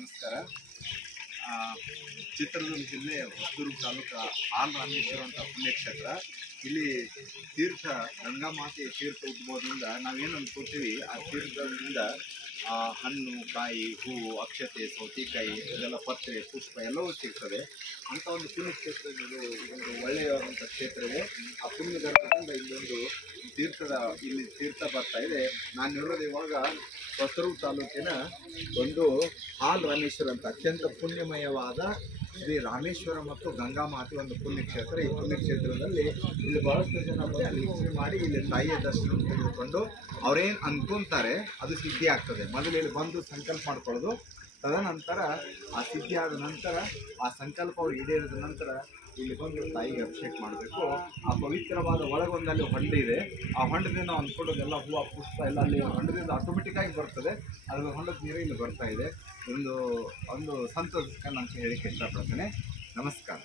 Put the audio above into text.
ನಮಸ್ಕಾರ. ಚಿತ್ರದುರ್ಗ ಜಿಲ್ಲೆ ಹೊಸದುರ್ಗ ತಾಲೂಕು ಆಲ್ ರಾಮೇಶ್ವರ ಅಂತ ಪುಣ್ಯಕ್ಷೇತ್ರ. ಇಲ್ಲಿ ತೀರ್ಥ ಗಂಗಾ ಮಾತೆ ತೀರ್ಥ ಉದ್ಭವದಿಂದ ನಾವೇನು ಅಂದ್ಕೊಳ್ತೀವಿ ಆ ತೀರ್ಥದಿಂದ ಹಣ್ಣು, ಕಾಯಿ, ಹೂವು, ಅಕ್ಷತೆ, ಸೌತೆಕಾಯಿ, ಇದೆಲ್ಲ ಪತ್ರೆ, ಪುಷ್ಪ ಎಲ್ಲವೂ ಸಿಗ್ತದೆ. ಅಂತ ಒಂದು ಪುಣ್ಯಕ್ಷೇತ್ರ ಒಂದು ಒಳ್ಳೆಯವಾದಂಥ ಕ್ಷೇತ್ರವೇ. ಆ ಪುಣ್ಯಗರ್ಭದಿಂದ ಇಲ್ಲೊಂದು ತೀರ್ಥದ ಇಲ್ಲಿ ತೀರ್ಥ ಬರ್ತಾ ಇದೆ. ನಾನು ಇರೋದು ಇವಾಗ ಹೊಸರು ತಾಲೂಕಿನ ಒಂದು ಹಾಲ್ ರಾಮೇಶ್ವರ ಅಂತ ಅತ್ಯಂತ ಪುಣ್ಯಮಯವಾದ ಶ್ರೀ ರಾಮೇಶ್ವರ ಮತ್ತು ಗಂಗಾ ಮಾತೆ ಒಂದು ಪುಣ್ಯಕ್ಷೇತ್ರ. ಈ ಪುಣ್ಯಕ್ಷೇತ್ರದಲ್ಲಿ ಇಲ್ಲಿ ಬಹಳಷ್ಟು ಜನ ವೀಕ್ಷಣೆ ಮಾಡಿ ಇಲ್ಲಿ ತಾಯಿಯ ದರ್ಶನ ತೆಗೆದುಕೊಂಡು ಅವರೇನು ಅಂದ್ಕೊಂತಾರೆ ಅದು ಸಿದ್ಧಿ ಆಗ್ತದೆ. ಮೊದಲು ಇಲ್ಲಿ ಬಂದು ಸಂಕಲ್ಪ ಮಾಡ್ಕೊಳ್ಳೋದು. ತದನಂತರ ಆ ಸಿದ್ಧಿ ನಂತರ, ಆ ಸಂಕಲ್ಪ ಅವ್ರು ಈಡೇರಿದ ನಂತರ ಇಲ್ಲಿ ಬಂದು ತಾಯಿಗೆ ಅಭಿಷೇಕ ಮಾಡಬೇಕು. ಆ ಪವಿತ್ರವಾದ ಒಳಗೊಂದಲ್ಲಿ ಹೊಂಡ ಇದೆ. ಆ ಹೊಂಡದಿಂದ ಅಂದ್ಕೊಂಡೋದೆಲ್ಲ ಹೂವು, ಪುಷ್ಪ ಎಲ್ಲ ಅಲ್ಲಿ ಹೊಂಡದಿಂದ ಆಟೋಮೆಟಿಕ್ಕಾಗಿ ಬರ್ತದೆ. ಅದರ ಹೊಂಡದ ನೀರು ಇಲ್ಲಿ ಬರ್ತಾ ಇದೆ. ಒಂದು ಒಂದು ಸಂತೋಷಕ್ಕೆ ನಾನು ಹೇಳಿಕ್ಕೆ ಇಷ್ಟಪಡ್ತೇನೆ. ನಮಸ್ಕಾರ.